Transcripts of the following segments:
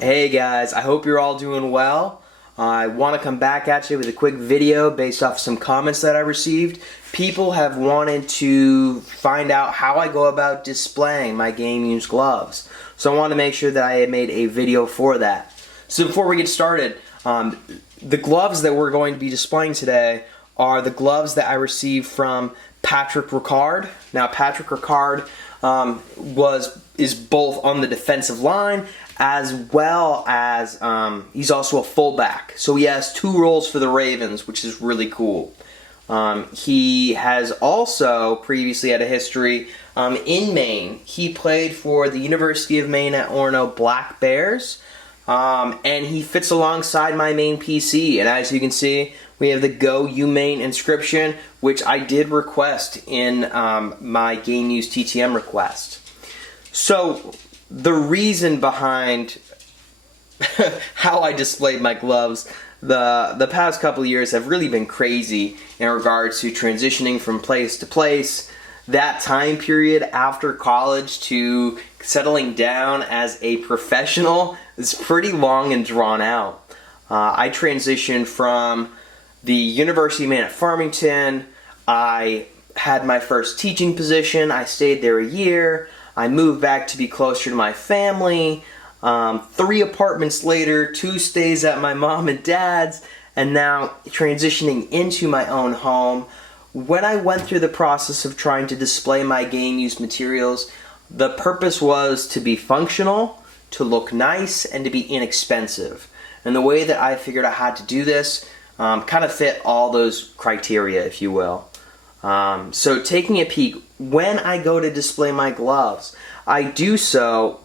Hey guys, I hope you're all doing well. I want to come back at you with a quick video based off some comments that I received. People have wanted to find out how I go about displaying my game use gloves. So I want to make sure that I made a video for that. So before we get started, the gloves that we're going to be displaying today are the gloves that I received from Patrick Ricard. Now Patrick Ricard is both on the defensive line as well as he's also a fullback. So he has two roles for the Ravens, which is really cool. He has also previously had a history in Maine. He played for the University of Maine at Orono Black Bears, and he fits alongside my Maine PC. And as you can see, we have the Go UMaine inscription, which I did request in my game use TTM request. So the reason behind how I displayed my gloves the past couple of years have really been crazy in regards to transitioning from place to place. That time period after college to settling down as a professional is pretty long and drawn out. I transitioned from the University of Maine at Farmington. I had my first teaching position. I stayed there a year. I moved back to be closer to my family. 3 apartments later, 2 stays at my mom and dad's, and now transitioning into my own home. When I went through the process of trying to display my game use materials, the purpose was to be functional, to look nice, and to be inexpensive. And the way that I figured out how to do this kind of fit all those criteria, if you will. So taking a peek, when I go to display my gloves, I do so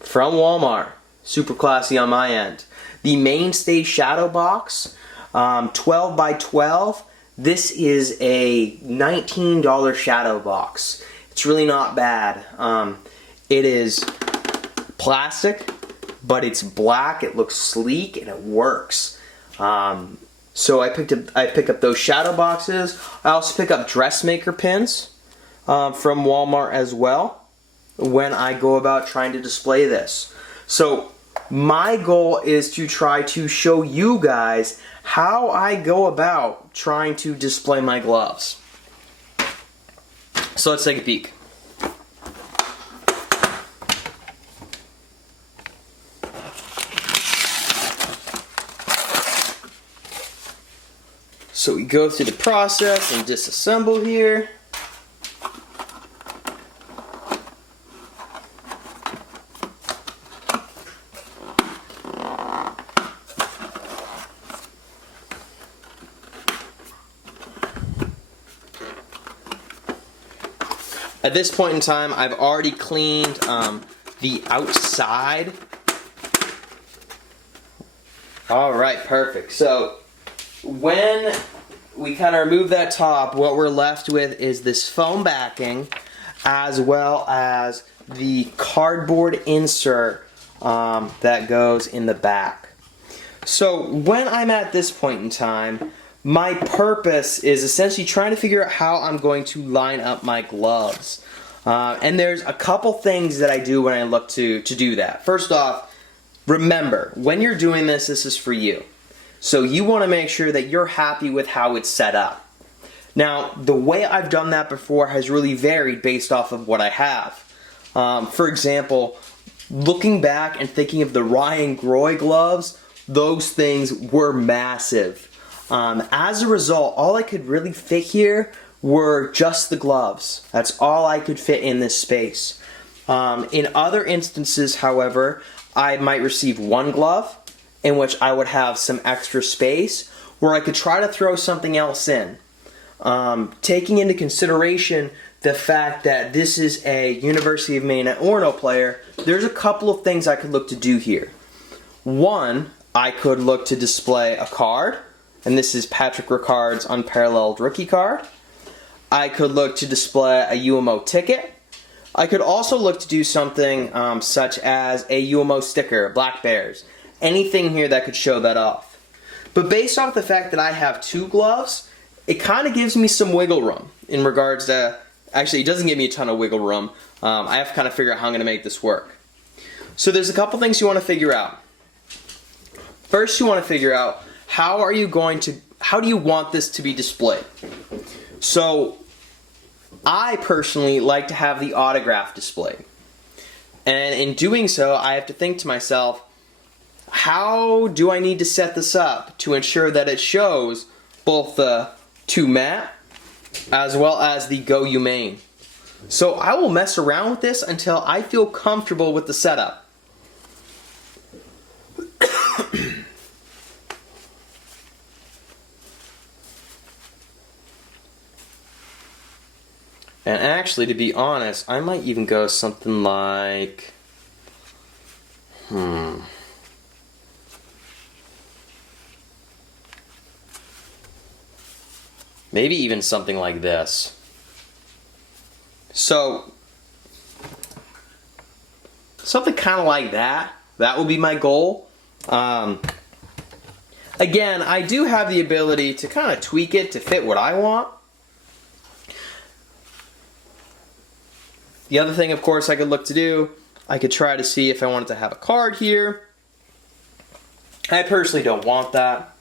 from Walmart. Super classy on my end. The Mainstay Shadow Box, 12 by 12. This is a $19 shadow box. It's really not bad. It is plastic, but it's black. It looks sleek and it works. So I picked up those shadow boxes. I also pick up dressmaker pins from Walmart as well when I go about trying to display this. So my goal is to try to show you guys how I go about trying to display my gloves. So let's take a peek. So we go through the process and disassemble here. At this point in time, I've already cleaned the outside. Alright, perfect. So when we kind of remove that top, what we're left with is this foam backing as well as the cardboard insert that goes in the back. So when I'm at this point in time, my purpose is essentially trying to figure out how I'm going to line up my gloves. And there's a couple things that I do when I look to do that. First off, remember, when you're doing this, this is for you. So you want to make sure that you're happy with how it's set up. Now, the way I've done that before has really varied based off of what I have. For example, looking back and thinking of the Ryan Groy gloves, those things were massive. As a result, all I could really fit here were just the gloves. That's all I could fit in this space. In other instances, however, I might receive one glove in which I would have some extra space where I could try to throw something else in. Taking into consideration the fact that this is a University of Maine at Orono player, there's a couple of things I could look to do here. One, I could look to display a card, and this is Patrick Ricard's unparalleled rookie card. I could look to display a UMO ticket. I could also look to do something such as a UMO sticker, Black Bears. Anything here that could show that off. But based off the fact that I have 2 gloves, it kind of gives me some wiggle room in regards to, actually it doesn't give me a ton of wiggle room. I have to kind of figure out how I'm going to make this work. So there's a couple things you want to figure out. First, you want to figure out how do you want this to be displayed? So I personally like to have the autograph displayed. And in doing so, I have to think to myself, how do I need to set this up to ensure that it shows both the to Matt as well as the Go You Main? So I will mess around with this until I feel comfortable with the setup. And actually, to be honest, I might even go something like, maybe even something like this. So, something kind of like that. That will be my goal. Again, I do have the ability to kind of tweak it to fit what I want. The other thing, of course, I could look to do, I could try to see if I wanted to have a card here. I personally don't want that.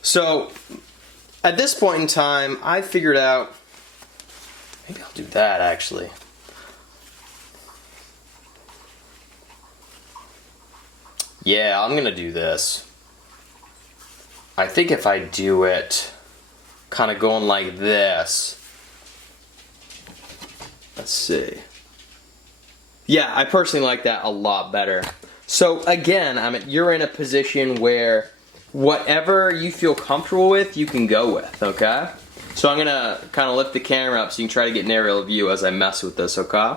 So, at this point in time, I figured out, maybe I'll do that actually. Yeah, I'm gonna do this. I think if I do it kind of going like this, let's see. Yeah, I personally like that a lot better. So again, you're in a position where whatever you feel comfortable with, you can go with, okay? So I'm gonna kind of lift the camera up so you can try to get an aerial view as I mess with this, okay?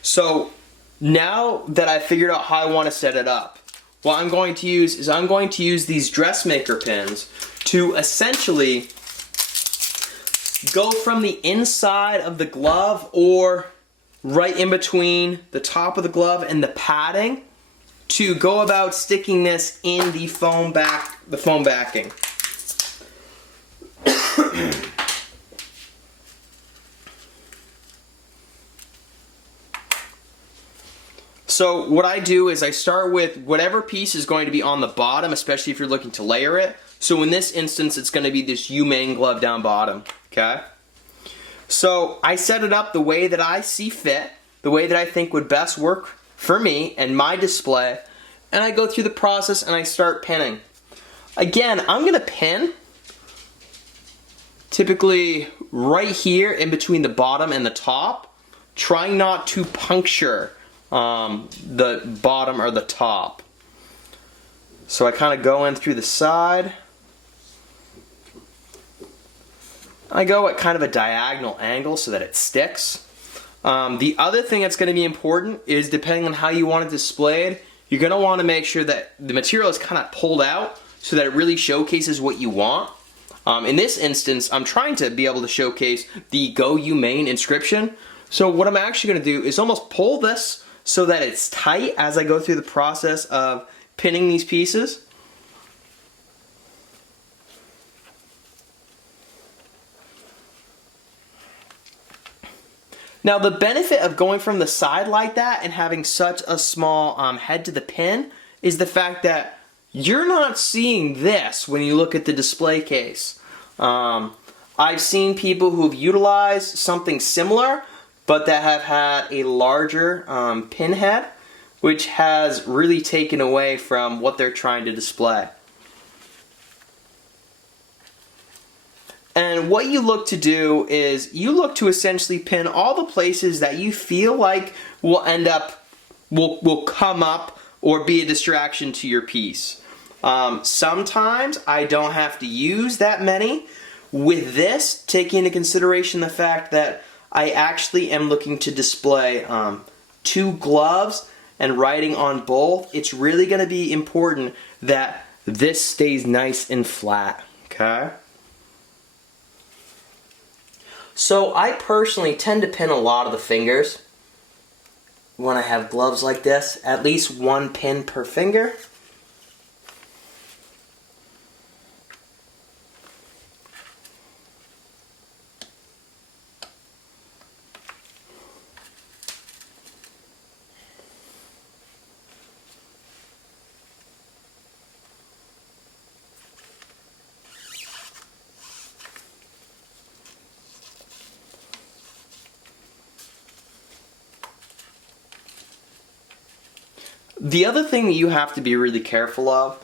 So now that I figured out how I want to set it up, what I'm going to use is I'm going to use these dressmaker pins to essentially go from the inside of the glove or right in between the top of the glove and the padding to go about sticking this in the foam backing. So what I do is I start with whatever piece is going to be on the bottom, especially if you're looking to layer it. So in this instance, it's going to be this U-Main glove down bottom, okay? So I set it up the way that I see fit, the way that I think would best work for me and my display, and I go through the process and I start pinning. Again, I'm going to pin typically right here in between the bottom and the top, trying not to puncture the bottom or the top. So I kind of go in through the side. I go at kind of a diagonal angle so that it sticks. The other thing that's going to be important is, depending on how you want it displayed, you're going to want to make sure that the material is kind of pulled out so that it really showcases what you want. In this instance, I'm trying to be able to showcase the Go You Main inscription. So what I'm actually going to do is almost pull this so that it's tight as I go through the process of pinning these pieces. Now the benefit of going from the side like that and having such a small head to the pin is the fact that you're not seeing this when you look at the display case. I've seen people who've utilized something similar, but that have had a larger pin head, which has really taken away from what they're trying to display. And what you look to do is you look to essentially pin all the places that you feel like will come up or be a distraction to your piece. Sometimes I don't have to use that many. With this, taking into consideration the fact that I actually am looking to display 2 gloves and writing on both, it's really going to be important that this stays nice and flat, okay? So I personally tend to pin a lot of the fingers when I have gloves like this, at least 1 pin per finger. The other thing that you have to be really careful of,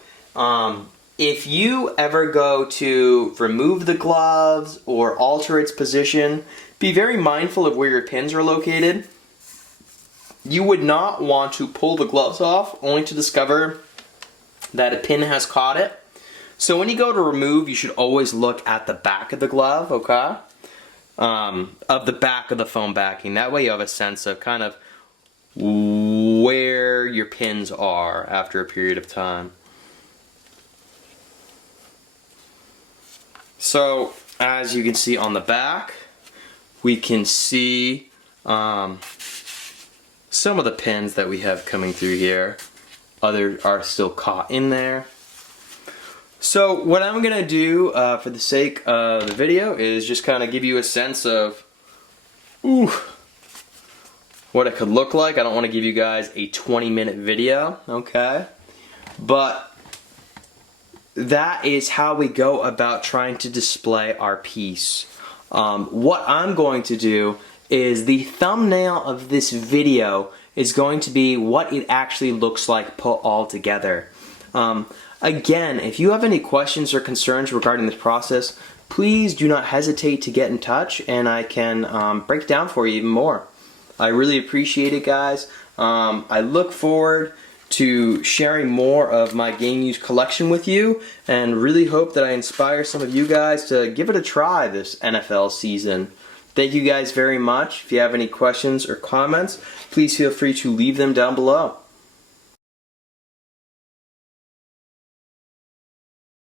if you ever go to remove the gloves or alter its position, be very mindful of where your pins are located. You would not want to pull the gloves off only to discover that a pin has caught it. So when you go to remove, you should always look at the back of the glove, okay? Of the back of the foam backing. That way you have a sense of kind of where your pins are after a period of time. So as you can see on the back, we can see some of the pins that we have coming through here. Others are still caught in there. So what I'm going to do for the sake of the video is just kind of give you a sense of what it could look like. I don't want to give you guys a 20-minute video, okay? But that is how we go about trying to display our piece. What I'm going to do is the thumbnail of this video is going to be what it actually looks like put all together. Again, if you have any questions or concerns regarding this process, please do not hesitate to get in touch and I can break it down for you even more. I really appreciate it, guys. I look forward to sharing more of my game use collection with you and really hope that I inspire some of you guys to give it a try this NFL season. Thank you guys very much. If you have any questions or comments, please feel free to leave them down below.